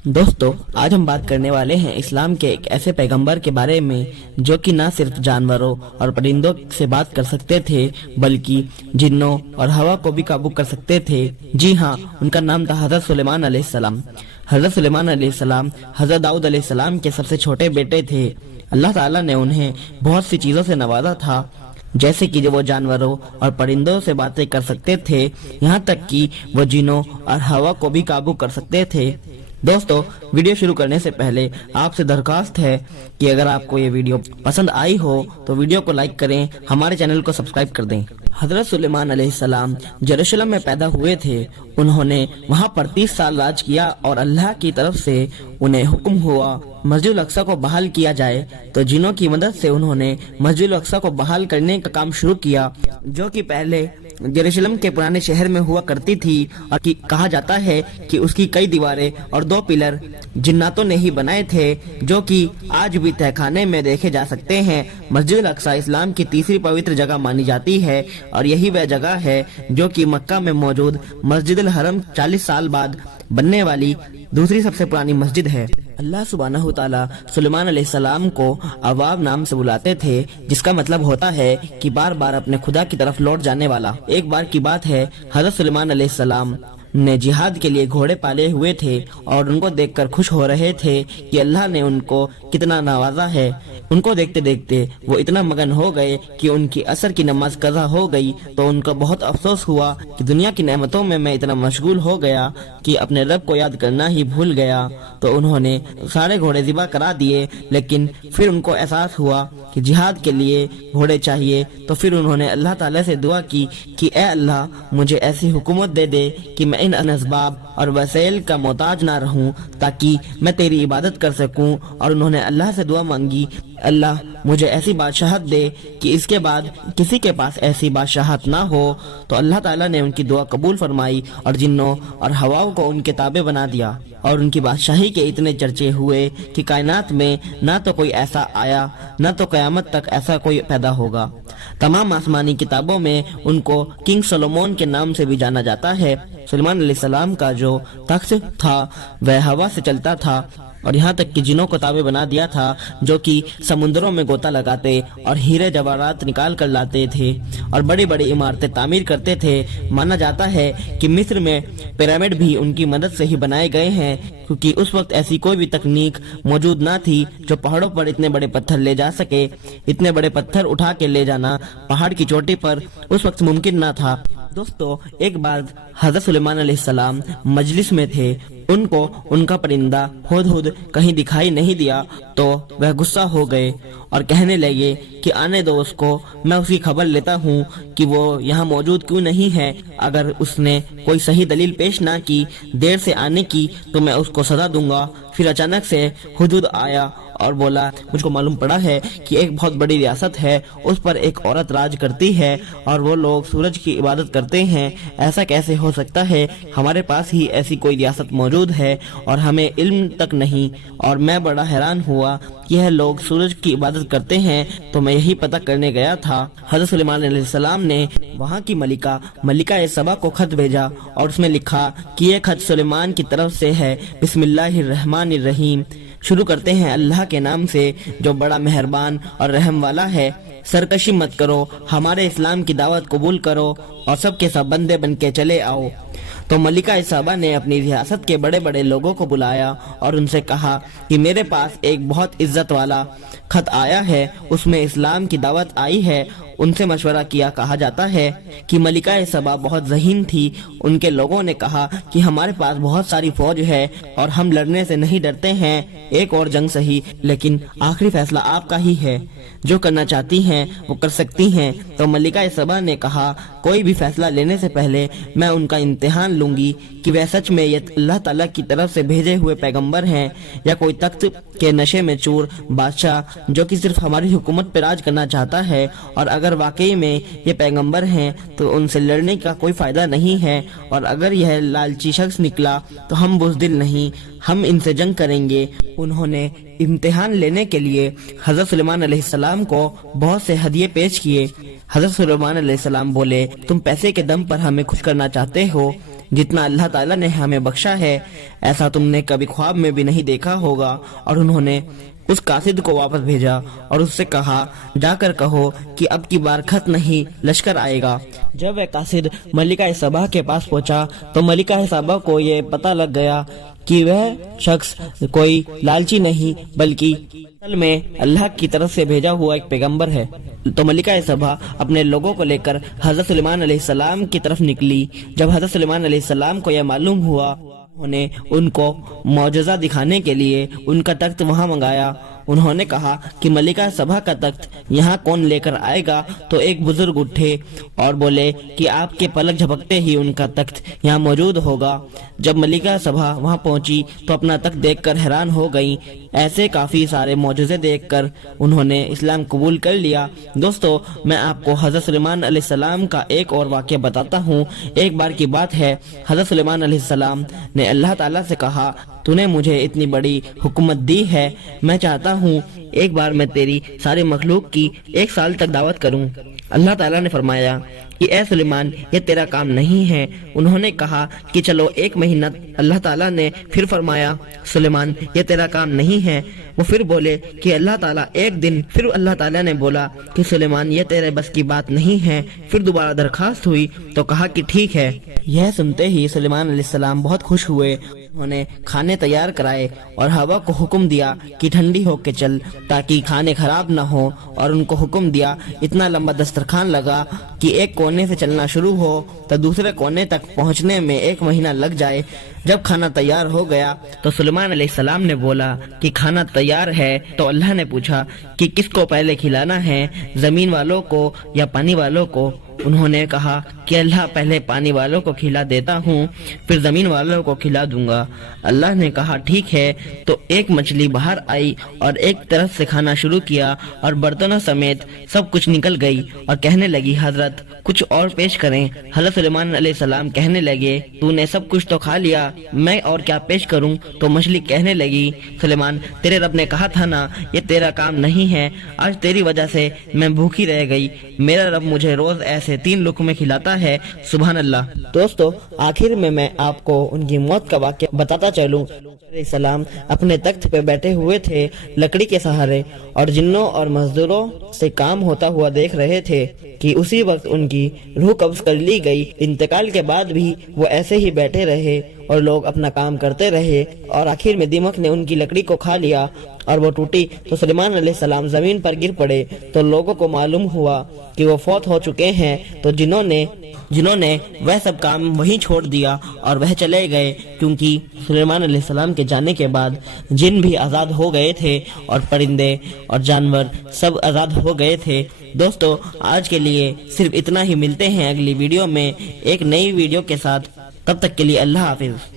दोस्तों, आज हम बात करने वाले हैं इस्लाम के एक ऐसे पैगंबर के बारे में जो कि न सिर्फ जानवरों और परिंदों से बात कर सकते थे बल्कि जिन्नों और हवा को भी काबू कर सकते थे। जी हाँ, उनका नाम था हजरत सुलेमान अलैहिस्सलाम। हजरत सुलेमान अलैहिस्सलाम हजरत दाऊद अलैहिस्सलाम के सबसे छोटे बेटे थे। अल्लाह ताला ने उन्हें बहुत सी चीजों से नवाजा था, जैसे कि जो वो जानवरों और परिंदों से बातें कर सकते थे, यहाँ तक कि वो जिन्नों और हवा को भी काबू कर सकते थे। दोस्तों, वीडियो शुरू करने से पहले आपसे दरख्वास्त है कि अगर आपको ये वीडियो पसंद आई हो तो वीडियो को लाइक करें, हमारे चैनल को सब्सक्राइब कर दें। हजरत सुलेमान अलैहिस्सलाम यरूशलेम में पैदा हुए थे। उन्होंने वहाँ पर 30 साल राज किया और अल्लाह की तरफ से उन्हें हुक्म हुआ मस्जिद अक्सा को बहाल किया जाए, तो जिन्नों की मदद से उन्होंने मस्जिद अक्सा को बहाल करने का काम शुरू किया, जो कि पहले यरूशलेम के पुराने शहर में हुआ करती थी और कहा जाता है कि उसकी कई दीवारें और 2 पिलर जिन्नातों ने ही बनाए थे, जो कि आज भी तहखाने में देखे जा सकते हैं। मस्जिद अक्सा इस्लाम की तीसरी पवित्र जगह मानी जाती है और यही वह जगह है जो कि मक्का में मौजूद मस्जिद हरम 40 साल बाद बनने वाली दूसरी सबसे पुरानी मस्जिद है। अल्लाह सुब्हानहू तआला सुलेमान अलैहिस्सलाम को अवाब नाम से बुलाते थे, जिसका मतलब होता है कि बार बार अपने खुदा की तरफ लौट जाने वाला। एक बार की बात है, हजरत सुलेमान अलैहिस्सलाम ने जिहाद के लिए घोड़े पाले हुए थे और उनको देखकर खुश हो रहे थे कि अल्लाह ने उनको कितना नवाजा है। उनको देखते देखते वो इतना मगन हो गए कि उनकी असर की नमाज कज़ा हो गई, तो उनको बहुत अफसोस हुआ कि दुनिया की नेमतों में मैं इतना मशगूल हो गया कि अपने रब को याद करना ही भूल गया। तो उन्होंने सारे घोड़े ज़िबा करा दिए, लेकिन फिर उनको एहसास हुआ कि जिहाद के लिए घोड़े चाहिए। तो फिर उन्होंने अल्लाह ताला से दुआ की कि ए अल्लाह, मुझे ऐसी हुकूमत दे दे कि मैं इन असबाब और वसैल का मोहताज ना रहूं, ताकि मैं तेरी इबादत कर सकूं। और उन्होंने अल्लाह से दुआ मांगी, अल्लाह मुझे ऐसी बादशाहत दे कि इसके बाद किसी के पास ऐसी बादशाहत ना हो। तो अल्लाह ताला ने उनकी दुआ कबूल फरमाई और जिन्नों और हवाओं को उनके ताबे बना दिया और उनकी बादशाही के इतने चर्चे हुए कि कायनात में ना तो कोई ऐसा आया, ना तो कयामत तक ऐसा कोई पैदा होगा। तमाम आसमानी किताबों में उनको किंग सोलोमन के नाम से भी जाना जाता है। सुलेमान अलैहिस्सलाम का जो तख्त था वह हवा से चलता था और यहाँ तक कि जिन्नों को ताबे बना दिया था, जो कि समुद्रों में गोता लगाते और हीरे जवाहरात निकाल कर लाते थे और बड़ी बड़ी इमारतें तामीर करते थे। माना जाता है कि मिस्र में पिरामिड भी उनकी मदद से ही बनाए गए हैं, क्योंकि उस वक्त ऐसी कोई भी तकनीक मौजूद ना थी जो पहाड़ों पर इतने बड़े पत्थर ले जा सके। इतने बड़े पत्थर उठा के ले जाना पहाड़ की चोटी पर उस वक्त मुमकिन ना था। दोस्तों, एक बार हजरत सुलेमान अलैहिस्सलाम मजलिस में थे। उनको उनका परिंदा हुदहुद कहीं दिखाई नहीं दिया, तो वह गुस्सा हो गए और कहने लगे कि आने दो उसको, मैं उसकी खबर लेता हूँ कि वो यहाँ मौजूद क्यों नहीं है। अगर उसने कोई सही दलील पेश ना की देर से आने की तो मैं उसको सजा दूंगा। फिर अचानक से हुदहुद आया और बोला, मुझको मालूम पड़ा है कि एक बहुत बड़ी रियासत है, उस पर एक औरत राज करती है और वो लोग सूरज की इबादत करते हैं। ऐसा कैसे हो सकता है? हमारे पास ही ऐसी कोई रियासत मौजूद है और हमें इल्म तक नहीं। और मैं बड़ा हैरान हुआ कि यह लोग सूरज की इबादत करते हैं, तो मैं यही पता करने गया था। हज़रत सुलेमान अलैहिस्सलाम ने वहाँ की मलिका सबा को खत भेजा और उसमें लिखा कि यह खत सुलेमान की तरफ से है। बिस्मिल्लाहिर्रहमानिर्रहीम। शुरू करते हैं अल्लाह के नाम से जो बड़ा मेहरबान और रहम वाला है। सरकशी मत करो, हमारे इस्लाम की दावत कबूल करो और सबके सब बंदे बन के चले आओ। तो मलिका सबा ने अपनी रियासत के बड़े बड़े लोगों को बुलाया और उनसे कहा कि मेरे पास एक बहुत इज्जत वाला खत आया है, उसमें इस्लाम की दावत आई है। उनसे मशवरा किया। कहा जाता है कि मलिका सबा बहुत ज़हीन थी। उनके लोगों ने कहा कि हमारे पास बहुत सारी फौज है और हम लड़ने से नहीं डरते हैं, एक और जंग सही, लेकिन आखिरी फैसला आपका ही है। जो करना चाहती हैं वो कर सकती हैं। तो मलिका सबा ने कहा, कोई भी फैसला लेने से पहले मैं उनका इम्तिहान लूंगी कि वह सच में ये अल्लाह ताला की तरफ से भेजे हुए पैगंबर हैं या कोई तख्त के नशे में चूर बादशाह जो कि सिर्फ हमारी हुकूमत पर राज करना चाहता है। और अगर वाकई में ये पैगंबर हैं तो उनसे लड़ने का कोई फायदा नहीं है, और अगर यह लालची शख्स निकला तो हम बुज़दिल नहीं, हम इनसे जंग करेंगे। उन्होंने इम्तिहान लेने के लिए हजरत सुलेमान अलैहिस्सलाम को बहुत से हदिये पेश किए। हजरत सुलेमान अलैहिस्सलाम बोले, तुम पैसे के दम पर हमें खुश करना चाहते हो جتنا اللہ تعالیٰ نے ہمیں بخشا ہے ایسا تم نے کبھی خواب میں بھی نہیں دیکھا ہوگا۔ اور انہوں نے اس قاصد کو واپس بھیجا اور اس سے کہا جا کر کہو کہ اب کی بار خط نہیں لشکر آئے گا۔ جب وہ قاصد ملکہ سبا کے پاس پہنچا تو ملکہ سبا کو یہ پتہ لگ گیا کہ وہ شخص کوئی لالچی نہیں بلکہ اصل میں اللہ کی طرف سے بھیجا ہوا ایک پیغمبر ہے۔ تو ملکہ سبا اپنے لوگوں کو لے کر حضرت سلیمان علیہ السلام کی طرف نکلی۔ جب حضرت سلیمان علیہ السلام کو یہ معلوم ہوا انہوں نے ان کو معجزہ دکھانے کے لیے ان کا تخت وہاں منگایا۔ انہوں نے کہا کہ ملکہ سبا کا تخت یہاں کون لے کر آئے گا؟ تو ایک بزرگ اٹھے اور بولے کہ آپ کے پلک جھپکتے ہی ان کا تخت یہاں موجود ہوگا۔ جب ملکہ سبا وہاں پہنچی تو اپنا تخت دیکھ کر حیران ہو گئی۔ ایسے کافی سارے معجزے دیکھ کر انہوں نے اسلام قبول کر لیا۔ دوستو، میں آپ کو حضرت سلیمان علیہ السلام کا ایک اور واقعہ بتاتا ہوں۔ ایک بار کی بات ہے، حضرت سلیمان علیہ السلام نے اللہ تعالیٰ سے کہا تو نے مجھے اتنی بڑی حکومت دی ہے، میں چاہتا ہوں ایک بار میں تیری ساری مخلوق کی 1 سال تک دعوت کروں۔ اللہ تعالیٰ نے فرمایا کہ اے سلیمان یہ تیرا کام نہیں ہے۔ انہوں نے کہا کہ چلو 1 مہینہ۔ اللہ تعالیٰ نے پھر فرمایا سلیمان یہ تیرا کام نہیں ہے۔ وہ پھر بولے کہ اللہ تعالیٰ 1 دن۔ پھر اللہ تعالیٰ نے بولا کہ سلیمان یہ تیرے بس کی بات نہیں ہے۔ پھر دوبارہ درخواست ہوئی تو کہا کہ ٹھیک ہے۔ یہ سنتے ہی سلیمان علیہ السلام بہت خوش ہوئے۔ انہوں نے کھانے تیار کرائے اور ہوا کو حکم دیا کہ ٹھنڈی ہو کے چل تاکہ کھانے خراب نہ ہو، اور ان کو حکم دیا۔ اتنا لمبا دسترخوان لگا کہ ایک کونے سے چلنا شروع ہو تو دوسرے کونے تک پہنچنے میں 1 مہینہ لگ جائے۔ جب کھانا تیار ہو گیا تو سلیمان علیہ السلام نے بولا کہ کھانا تیار ہے۔ تو اللہ نے پوچھا کہ کس کو پہلے کھلانا ہے، زمین والوں کو یا پانی والوں کو؟ انہوں نے کہا کہ اللہ پہلے پانی والوں کو کھلا دیتا ہوں پھر زمین والوں کو کھلا دوں گا۔ اللہ نے کہا ٹھیک ہے۔ تو ایک مچھلی باہر آئی اور ایک طرف سے کھانا شروع کیا اور برتنوں سمیت سب کچھ نکل گئی اور کہنے لگی حضرت کچھ اور پیش کریں۔ حضرت سلیمان علیہ السلام کہنے لگے تو نے سب کچھ تو کھا لیا، میں اور کیا پیش کروں؟ تو مچھلی کہنے لگی سلیمان تیرے رب نے کہا تھا نا یہ تیرا کام نہیں ہے، آج تیری وجہ سے میں بھوکی رہ گئی، میرا رب مجھے روز ایسے 3 لقمے کھلاتا ہے، سبحان اللہ۔ دوستو، آخر میں آپ کو ان کی موت کا واقعہ بتاتا چلوں۔ علیہ السلام اپنے تخت پہ بیٹھے ہوئے تھے لکڑی کے سہارے اور جنوں اور مزدوروں سے کام ہوتا ہوا دیکھ رہے تھے کہ اسی وقت ان کی روح قبض کر لی گئی۔ انتقال کے بعد بھی وہ ایسے ہی بیٹھے رہے اور لوگ اپنا کام کرتے رہے، اور آخر میں دیمک نے ان کی لکڑی کو کھا لیا اور وہ ٹوٹی تو سلیمان علیہ السلام زمین پر گر پڑے۔ تو لوگوں کو معلوم ہوا کہ وہ فوت ہو چکے ہیں، تو جنہوں نے وہ سب کام وہیں چھوڑ دیا اور وہ چلے گئے، کیونکہ سلیمان علیہ السلام کے جانے کے بعد جن بھی آزاد ہو گئے تھے اور پرندے اور جانور سب آزاد ہو گئے تھے۔ دوستو، آج کے لیے صرف اتنا ہی، ملتے ہیں اگلی ویڈیو میں ایک نئی ویڈیو کے ساتھ، تب تک کے لیے اللہ حافظ۔